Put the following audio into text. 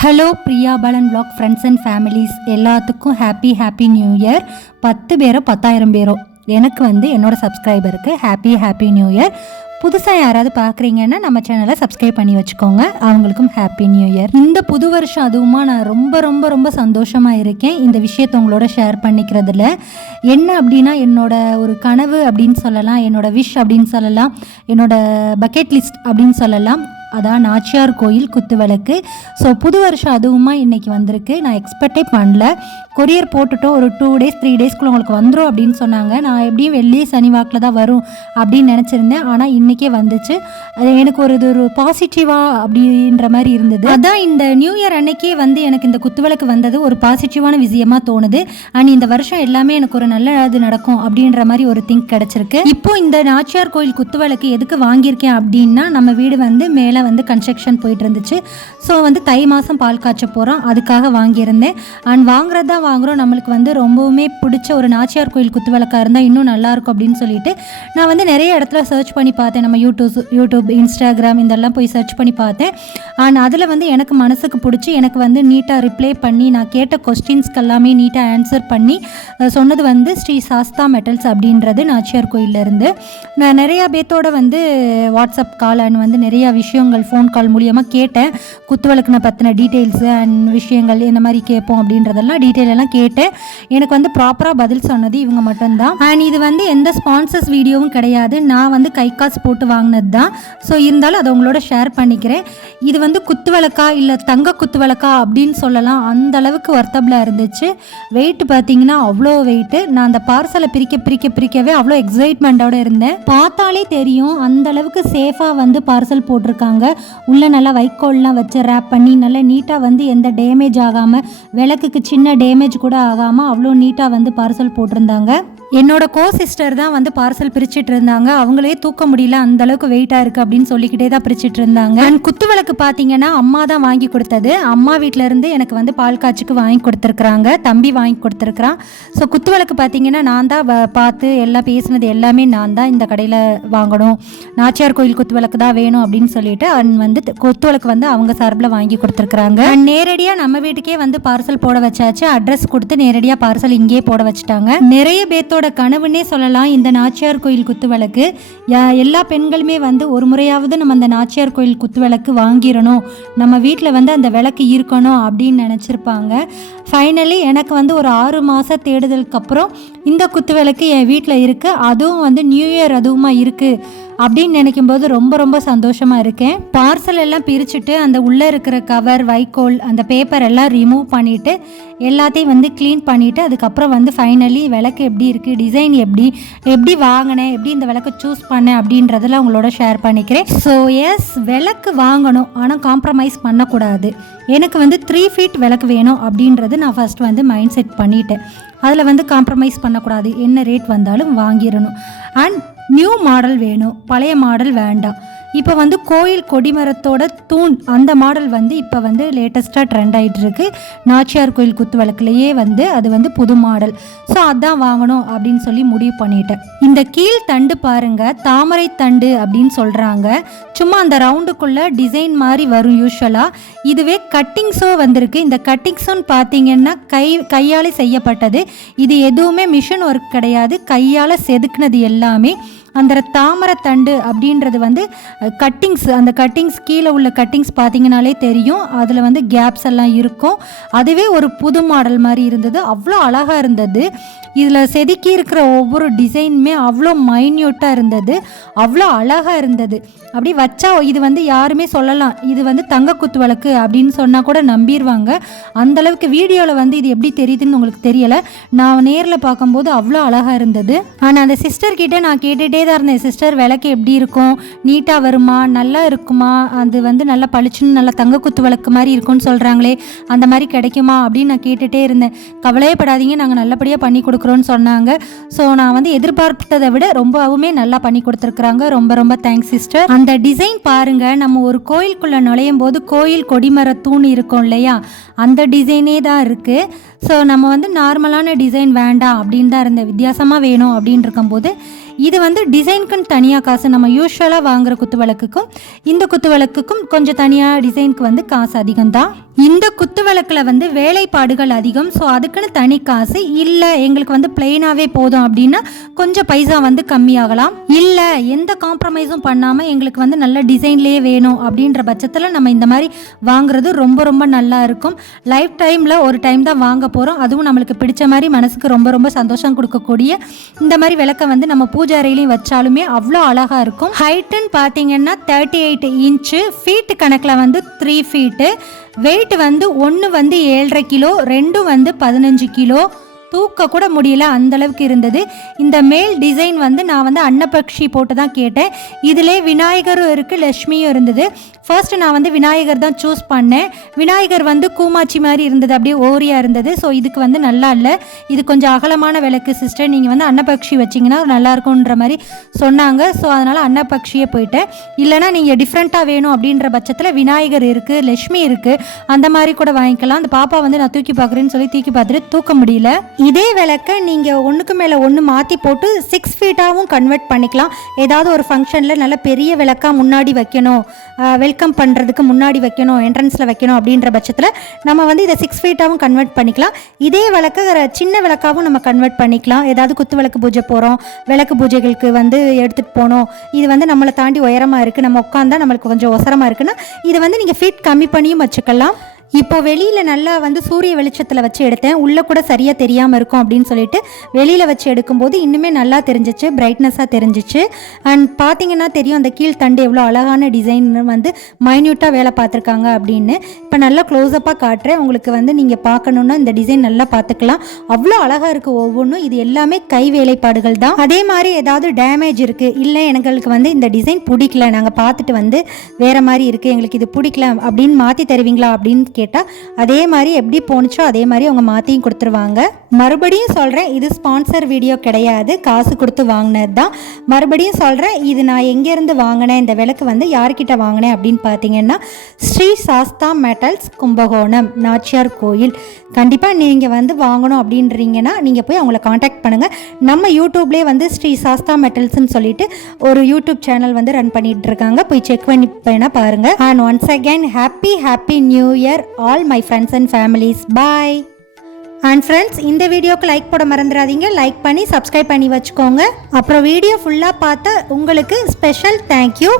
Hello Priya Balan blog friends and families எல்லாத்துக்கும் happy happy new year பத்து பேரோ பத்தாயிரம் பேரோ. எனக்கு வந்து என்னோட சப்ஸ்கிரைபருக்கு ஹாப்பி ஹாப்பி நியூ இயர் புதுசாக யாராவது பார்க்குறீங்கன்னா நம்ம சேனலை சப்ஸ்கிரைப் பண்ணி வச்சுக்கோங்க. அவங்களுக்கும் ஹாப்பி நியூ இயர் இந்த புது வருஷம் அதுவுமா நான் ரொம்ப ரொம்ப ரொம்ப சந்தோஷமாக இருக்கேன். இந்த விஷயத்தை உங்களோட ஷேர் பண்ணிக்கிறதுல. என்ன அப்படின்னா என்னோட ஒரு கனவு அப்படின்னு சொல்லலாம் என்னோட விஷ் அப்படின்னு சொல்லலாம் என்னோட பக்கெட் லிஸ்ட் அப்படின்னு சொல்லலாம். அதான் நாச்சியார் கோயில் குத்துவிளக்கு. ஸோ புது வருஷம் அதுவுமா இன்றைக்கி வந்திருக்கு. நான் எக்ஸ்பெக்டே பண்ணல. கொரியர் போட்டுட்டோம். ஒரு டூ டேஸ் த்ரீ டேஸ்க்குள்ள உங்களுக்கு வந்துடும் அப்படின்னு சொன்னாங்க. நான் எப்படியும் வெள்ளி சனி வாக்கில் தான் வரும் அப்படின்னு நினச்சிருந்தேன். ஆனால் இன்றைக்கே வந்துச்சு. அது எனக்கு ஒரு இது ஒரு பாசிட்டிவாக அப்படின்ற மாதிரி இருந்தது. அதான் இந்த நியூ இயர் அன்னைக்கே வந்து எனக்கு இந்த குத்துவிளக்கு வந்தது. ஒரு பாசிட்டிவான விஷயமா தோணுது. அண்ட் இந்த வருஷம் எல்லாமே எனக்கு ஒரு நல்ல இது நடக்கும் அப்படின்ற மாதிரி ஒரு திங்க் கிடச்சிருக்கு. இப்போ இந்த நாச்சியார் கோயில் குத்துவிளக்கு எதுக்கு வாங்கியிருக்கேன் அப்படின்னா நம்ம வீடு வந்து மேலே வந்து கன்ஸ்ட்ரக்ஷன் போயிட்டு இருந்துச்சு ஸோ வந்து தை மாதம் பால் காய்ச்ச போகிறோம் அதுக்காக வாங்கியிருந்தேன். அண்ட் வாங்குறது தான் வாங்குகிறோம் நம்மளுக்கு வந்து ரொம்பவுமே பிடிச்ச ஒரு நாச்சியார் கோயில் குத்துவிளக்காக இருந்தால் இன்னும் நல்லாயிருக்கும் அப்படின்னு சொல்லிட்டு நான் வந்து நிறைய இடத்துல சர்ச் பண்ணி பார்த்தேன். நம்ம யூடியூப் யூடியூப் இன்ஸ்டாகிராம் இதெல்லாம் போய் சர்ச் பண்ணி பார்த்தேன். அண்ட் அதில் வந்து எனக்கு மனசுக்கு பிடிச்சி எனக்கு வந்து நீட்டாக ரிப்ளை பண்ணி நான் கேட்ட கொஸ்டின்ஸ்க்கு எல்லாமே நீட்டாக ஆன்சர் பண்ணி சொன்னது வந்து ஸ்ரீ சாஸ்தா மெட்டல்ஸ் அப்படின்றது நாச்சியார் கோயிலேருந்து இருந்து. நான் நிறையா பேர்த்தோட வந்து வாட்ஸ்அப் கால் அண்ட் வந்து நிறையா விஷயம் விஷயங்கள் ஃபோன் கால் மூலியமாக கேட்டேன். குத்துவிளக்குன பற்றின டீட்டெயில்ஸு அண்ட் விஷயங்கள் இந்த மாதிரி கேட்போம் அப்படின்றதெல்லாம் டீட்டெயில் எல்லாம் கேட்டேன். எனக்கு வந்து ப்ராப்பராக பதில் சொன்னது இவங்க மட்டும்தான். அண்ட் இது வந்து எந்த ஸ்பான்சர்ஸ் வீடியோவும் கிடையாது. நான் வந்து கை காசு போட்டு வாங்கினது தான். ஸோ இருந்தாலும் அதை உங்களோட ஷேர் பண்ணிக்கிறேன். இது வந்து குத்து விளக்கா இல்லை தங்க குத்து விளக்கா அப்படின்னு சொல்லலாம். அந்த அளவுக்கு ஒர்த்தபிளாக இருந்துச்சு. வெயிட் பார்த்தீங்கன்னா அவ்வளோ வெயிட்டு நான் அந்த பார்சலை பிரிக்க பிரிக்க பிரிக்கவே அவ்வளோ எக்ஸைட்மெண்ட்டோட இருந்தேன். பார்த்தாலே தெரியும் அந்த அளவுக்கு சேஃபாக வந்து பார்சல் போட்டிருக்காங்க. உள்ள நல்லா வைக்கோல்லாம் வச்சு ரேப் பண்ணி நல்லா நீட்டாக வந்து எந்த டேமேஜ் ஆகாமல் விளக்குக்கு சின்ன டேமேஜ் கூட ஆகாமல் அவ்வளோ நீட்டாக வந்து பார்சல் போட்டிருந்தாங்க. என்னோட கோ சிஸ்டர் தான் வந்து பார்சல் பிரிச்சுட்டு இருந்தாங்க. அவங்களே தூக்க முடியல அந்த அளவுக்கு வெயிட்டாக இருக்கு அப்படின்னு சொல்லிக்கிட்டே தான் பிரிச்சுட்டு இருந்தாங்க. அண்ட் குத்து விளக்கு பார்த்தீங்கன்னா அம்மா தான் வாங்கி கொடுத்தது. அம்மா வீட்ல இருந்து எனக்கு வந்து பால் காய்ச்சிக்கு வாங்கி கொடுத்துருக்குறாங்க. தம்பி வாங்கி கொடுத்துருக்குறான். ஸோ குத்து விளக்கு பார்த்தீங்கன்னா நான் தான் வ- பார்த்து எல்லாம் பேசினது எல்லாமே நான் தான் இந்த கடையில் வாங்கணும். நாச்சியார் கோயில் குத்து விளக்கு தான் வேணும் அப்படின்னு சொல்லிட்டு அண்ட் வந்து குத்து விளக்கு வந்து அவங்க சார்பில் வாங்கி கொடுத்துருக்குறாங்க. அண்ட் நேரடியாக நம்ம வீட்டுக்கே வந்து பார்சல் போட வச்சாச்சு. அட்ரஸ் கொடுத்து நேரடியாக பார்சல் இங்கேயே போட வச்சுட்டாங்க. நிறைய பேர்த்தோட கனவுன்னே சொல்லலாம். இந்த நாச்சியார் கோயில் குத்து விளக்கு எல்லா பெண்களுமே வந்து ஒரு முறையாவது நம்ம அந்த நாச்சியார் கோயில் குத்து விளக்கு வாங்கிடணும். நம்ம வீட்டில் வந்து அந்த விளக்கு இருக்கணும் அப்படின்னு நினச்சிருப்பாங்க. ஃபைனலி எனக்கு வந்து ஒரு ஆறு மாத தேடுதலுக்கு அப்புறம் இந்த குத்து விளக்கு என் வீட்டில் இருக்குது அதுவும் வந்து நியூ இயர் அதுவுமா இருக்குது அப்படின்னு நினைக்கும் போது ரொம்ப ரொம்ப சந்தோஷமா இருக்கேன். பார்சல் எல்லாம் பிரிச்சுட்டு அந்த உள்ள இருக்கிற கவர் வைக்கோல் அந்த பேப்பர் எல்லாம் ரிமூவ் பண்ணிட்டு எல்லாத்தையும் வந்து க்ளீன் பண்ணிட்டு அதுக்கப்புறம் வந்து ஃபைனலி விளக்கு எப்படி இருக்கு டிசைன் எப்படி எப்படி வாங்கினேன் எப்படி இந்த விளக்கு சூஸ் பண்ணேன் அப்படின்றதெல்லாம் உங்களோட ஷேர் பண்ணிக்கிறேன். ஸோ எஸ் விளக்கு வாங்கணும் ஆனால் காம்ப்ரமைஸ் பண்ணக்கூடாது. எனக்கு வந்து த்ரீ ஃபீட் விளக்கு வேணும் அப்படின்றது நான் ஃபர்ஸ்ட் வந்து மைண்ட் செட் பண்ணிட்டேன். அதில் வந்து காம்ப்ரமைஸ் பண்ணக்கூடாது. என்ன ரேட் வந்தாலும் வாங்கிடணும். அண்ட் நியூ மாடல் வேணும் பழைய மாடல் வேண்டாம். இப்போ வந்து கோயில் கொடிமரத்தோட தூண் அந்த மாடல் வந்து இப்போ வந்து லேட்டஸ்ட்டாக ட்ரெண்ட் ஆகிட்டு இருக்கு நாச்சியார் கோயில் குத்து வழக்குலேயே வந்து அது வந்து புது மாடல் ஸோ அதான் வாங்கணும் அப்படின்னு சொல்லி முடிவு பண்ணிட்டேன். இந்த கீழ் தண்டு பாருங்க தாமரை தண்டு அப்படின்னு சொல்கிறாங்க சும்மா அந்த ரவுண்டுக்குள்ளே டிசைன் மாதிரி வரும் யூஸ்வலாக இதுவே கட்டிங்ஸோ வந்திருக்கு. இந்த கட்டிங்ஸும் பார்த்தீங்கன்னா கை கையாலே செய்யப்பட்டது. இது எதுவுமே மிஷின் ஒர்க் கிடையாது. கையால் செதுக்குனது எல்லாமே அந்த தாமரை தண்டு அப்படின்றது வந்து கட்டிங்ஸ் அந்த கட்டிங்ஸ் கீழே உள்ள கட்டிங்ஸ் பார்த்தீங்கனாலே தெரியும். அதில் வந்து கேப்ஸ் எல்லாம் இருக்கும். அதுவே ஒரு புது மாடல் மாதிரி இருந்தது. அவ்வளோ அழகாக இருந்தது. இதில் செதுக்கி இருக்கிற ஒவ்வொரு டிசைனுமே அவ்வளோ மைன்யூட்டாக இருந்தது. அவ்வளோ அழகாக இருந்தது. அப்படி வச்சா இது வந்து யாருமே சொல்லலாம். இது வந்து தங்க குத்து வழக்கு அப்படின்னு சொன்னால் கூட நம்பிடுவாங்க அந்த அளவுக்கு வீடியோவில் வந்து இது எப்படி தெரியுதுன்னு உங்களுக்கு தெரியலை. நான் நேரில் பார்க்கும்போது அவ்வளோ அழகாக இருந்தது. ஆனால் அந்த சிஸ்டர்கிட்ட நான் கேட்டுகிட்டே தான் இருந்தேன் சிஸ்டர் விளக்கு எப்படி இருக்கும்? நீட்டாக வருமா? நல்லா இருக்குமா? அது வந்து நல்லா பளிச்சுன்னு நல்லா தங்க குத்து விளக்கு மாதிரி இருக்கும்னு சொல்கிறாங்களே அந்த மாதிரி கிடைக்குமா அப்படின்னு நான் கேட்டுகிட்டே இருந்தேன். கவலையப்படாதீங்க நாங்கள் நல்லபடியாக பண்ணி கொடுக்குறோன்னு சொன்னாங்க. ஸோ நான் வந்து எதிர்பார்த்ததை விட ரொம்பவுமே நல்லா பண்ணி கொடுத்துருக்குறாங்க. ரொம்ப ரொம்ப தேங்க்ஸ் சிஸ்டர் அந்த டிசைன் பாருங்கள் நம்ம ஒரு கோயிலுக்குள்ளே நுழையும் போது கோயில் கொடிமர தூண் இருக்கும் இல்லையா? அந்த டிசைனே தான் இருக்குது ஸோ நம்ம வந்து நார்மலான டிசைன் வேண்டாம் அப்படின்னு தான் இருந்தேன். வித்தியாசமாக வேணும் அப்படின்னு இருக்கும்போது இது வந்து டிசைனுக்குன்னு தனியாக காசு நம்ம யூஸ்வலாக வாங்குற குத்து விளக்குக்கும் இந்த குத்து விளக்குக்கும் கொஞ்சம் தனியாக டிசைனுக்கு வந்து காசு அதிகம் தான் இந்த குத்து விளக்கில் வந்து வேலைப்பாடுகள் அதிகம். ஸோ அதுக்குன்னு தனி காசு இல்லை எங்களுக்கு வந்து பிளெயினாகவே போதும் அப்படின்னா கொஞ்சம் பைசா வந்து கம்மியாகலாம். இல்லை எந்த காம்ப்ரமைஸும் பண்ணாமல் எங்களுக்கு வந்து நல்ல டிசைன்லேயே வேணும் அப்படின்ற பட்சத்தில் நம்ம இந்த மாதிரி வாங்குறது ரொம்ப ரொம்ப நல்லா இருக்கும். லைஃப் டைமில் ஒரு டைம் தான் வாங்க போகிறோம் அதுவும் நம்மளுக்கு பிடிச்ச மாதிரி மனசுக்கு ரொம்ப ரொம்ப சந்தோஷம் கொடுக்கக்கூடிய இந்த மாதிரி விளக்கை வந்து நம்ம பூஜை அறையிலையும் வச்சாலுமே அவ்வளோ அழகாக இருக்கும். ஹைட்டுன்னு பார்த்தீங்கன்னா தேர்ட்டி எயிட் இன்ச்சு ஃபீட்டு கணக்கில் வந்து த்ரீ ஃபீட்டு வெயிட் வந்து ஒன்று வந்து ஏழரை கிலோ ரெண்டும் வந்து பதினஞ்சு கிலோ. தூக்க கூட முடியல அந்த அளவுக்கு இருந்தது. இந்த மேல் டிசைன் வந்து நான் வந்து அன்னபக்ஷி போட்டு தான் கேட்டேன். இதிலே விநாயகரும் இருக்குது லக்ஷ்மியும் இருந்தது. ஃபர்ஸ்ட் நான் வந்து விநாயகர் தான் சூஸ் பண்ணேன். விநாயகர் வந்து கூமாச்சி மாதிரி இருந்தது அப்படியே ஓரியாக இருந்தது. ஸோ இதுக்கு வந்து நல்லா இல்லை. இது கொஞ்சம் அகலமான விளக்கு சிஸ்டர் நீங்கள் வந்து அன்னபக்ஷி வச்சிங்கன்னா நல்லா இருக்கும்ன்ற மாதிரி சொன்னாங்க. ஸோ அதனால் அன்னபக்ஷியே போயிட்டேன். இல்லைனா நீங்கள் டிஃப்ரெண்ட்டாக வேணும் அப்படின்ற பட்சத்தில் விநாயகர் இருக்குது லக்ஷ்மி இருக்குது அந்த மாதிரி கூட வாங்கிக்கலாம். அந்த பாப்பா வந்து நான் தூக்கி பார்க்குறேன்னு சொல்லி தூக்கி பார்த்துட்டு தூக்க முடியல. இதே விளக்கை நீங்கள் ஒன்றுக்கு மேலே ஒன்று மாற்றி போட்டு சிக்ஸ் ஃபீட்டாகவும் கன்வெர்ட் பண்ணிக்கலாம். ஏதாவது ஒரு ஃபங்க்ஷனில் நல்ல பெரிய விளக்கா முன்னாடி வைக்கணும். வெல்கம் பண்ணுறதுக்கு முன்னாடி வைக்கணும் என்ட்ரன்ஸில் வைக்கணும் அப்படின்ற பட்சத்தில் நம்ம வந்து இதை சிக்ஸ் ஃபீட்டாகவும் கன்வெர்ட் பண்ணிக்கலாம். இதே விளக்க சின்ன விளக்காகவும் நம்ம கன்வெர்ட் பண்ணிக்கலாம். ஏதாவது குத்து விளக்கு பூஜை போகிறோம் விளக்கு பூஜைகளுக்கு வந்து எடுத்துகிட்டு போகணும் இது வந்து நம்மளை தாண்டி உயரமாக இருக்குது நம்ம உட்காந்தா நம்மளுக்கு கொஞ்சம் ஒசரமாக இருக்குன்னா இதை வந்து நீங்கள் ஃபீட் கம்மி பண்ணியும் வச்சுக்கலாம். இப்போ வெளியில் நல்லா வந்து சூரிய வெளிச்சத்தில் வச்சு எடுத்தேன். உள்ளே கூட சரியாக தெரியாமல் இருக்கும் அப்படின்னு சொல்லிட்டு வெளியில் வச்சு எடுக்கும்போது இன்னுமே நல்லா தெரிஞ்சிச்சு பிரைட்னஸாக தெரிஞ்சிச்சு. அண்ட் பார்த்தீங்கன்னா தெரியும் அந்த கீழ் தண்டு எவ்வளோ அழகான டிசைன் வந்து மைன்யூட்டாக வேலை பார்த்துருக்காங்க அப்படின்னு. இப்போ நல்லா க்ளோஸ்அப்பாக காட்டுறேன். உங்களுக்கு வந்து நீங்கள் பார்க்கணுன்னா இந்த டிசைன் நல்லா பார்த்துக்கலாம். அவ்வளோ அழகாக இருக்குது ஒவ்வொன்றும் இது எல்லாமே கை வேலைப்பாடுகள் தான். அதே மாதிரி ஏதாவது டேமேஜ் இருக்குது இல்லை எங்களுக்கு வந்து இந்த டிசைன் பிடிக்கல. நாங்கள் பார்த்துட்டு வந்து வேறு மாதிரி இருக்குது எங்களுக்கு இது பிடிக்கல அப்படின்னு மாற்றி தருவீங்களா அப்படின்னு கேட்டால் அதே மாதிரி எப்படி போணுச்சோ அதே மாதிரி அவங்க மாற்றியும் கொடுத்துருவாங்க. மறுபடியும் சொல்கிறேன் இது ஸ்பான்சர் வீடியோ கிடையாது காசு கொடுத்து வாங்கினது தான் மறுபடியும் சொல்கிறேன் இது நான் எங்கேருந்து வாங்கினேன் இந்த விளக்கு வந்து யார்கிட்ட வாங்கினேன்? அப்படின்னு பார்த்தீங்கன்னா ஸ்ரீ சாஸ்தா மெட்டல்ஸ் கும்பகோணம் நாச்சியார் கோயில். கண்டிப்பாக நீங்கள் வந்து வாங்கணும் அப்படின்றீங்கன்னா நீங்கள் போய் அவங்கள காண்டாக்ட் பண்ணுங்கள் நம்ம யூடியூப்லேயே வந்து ஸ்ரீ சாஸ்தா மெட்டல்ஸ்னு சொல்லிட்டு ஒரு யூடியூப் சேனல் வந்து ரன் பண்ணிகிட்டு இருக்காங்க. போய் செக் பண்ணி வேணால் பாருங்கள் and once again happy happy new year all my friends and families bye and friends இந்த வீடியோக்கு லைக் போட மறந்துடாதீங்க. லைக் பண்ணி சப்ஸ்கிரைப் பண்ணி வச்சுக்கோங்க. அப்புறம் வீடியோ ஃபுல்லாக பார்த்தா உங்களுக்கு ஸ்பெஷல் தேங்க்யூ